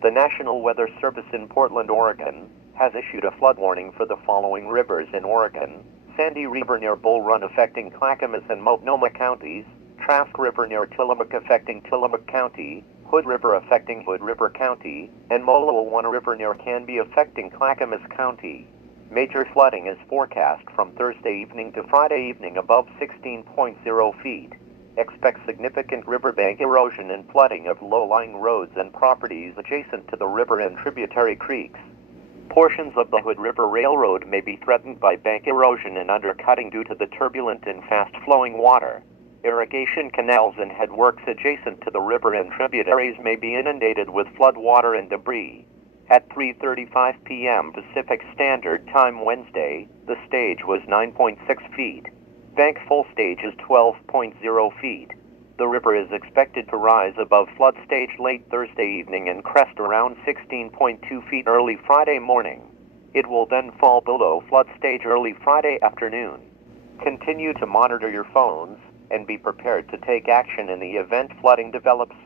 The National Weather Service in Portland, Oregon, has issued a flood warning for the following rivers in Oregon: Sandy River near Bull Run affecting Clackamas and Multnomah counties, Trask River near Tillamook affecting Tillamook County, Hood River affecting Hood River County, and Molowana River near Canby affecting Clackamas County. Major flooding is forecast from Thursday evening to Friday evening above 16.0 feet. Expect significant riverbank erosion and flooding of low-lying roads and properties adjacent to the river and tributary creeks. Portions of the Hood River Railroad may be threatened by bank erosion and undercutting due to the turbulent and fast-flowing water. Irrigation canals and headworks adjacent to the river and tributaries may be inundated with floodwater and debris. At 3:35 p.m. Pacific Standard Time Wednesday, the stage was 9.6 feet. Bank full stage is 12.0 feet. The river is expected to rise above flood stage late Thursday evening and crest around 16.2 feet early Friday morning. It will then fall below flood stage early Friday afternoon. Continue to monitor your phones and be prepared to take action in the event flooding develops.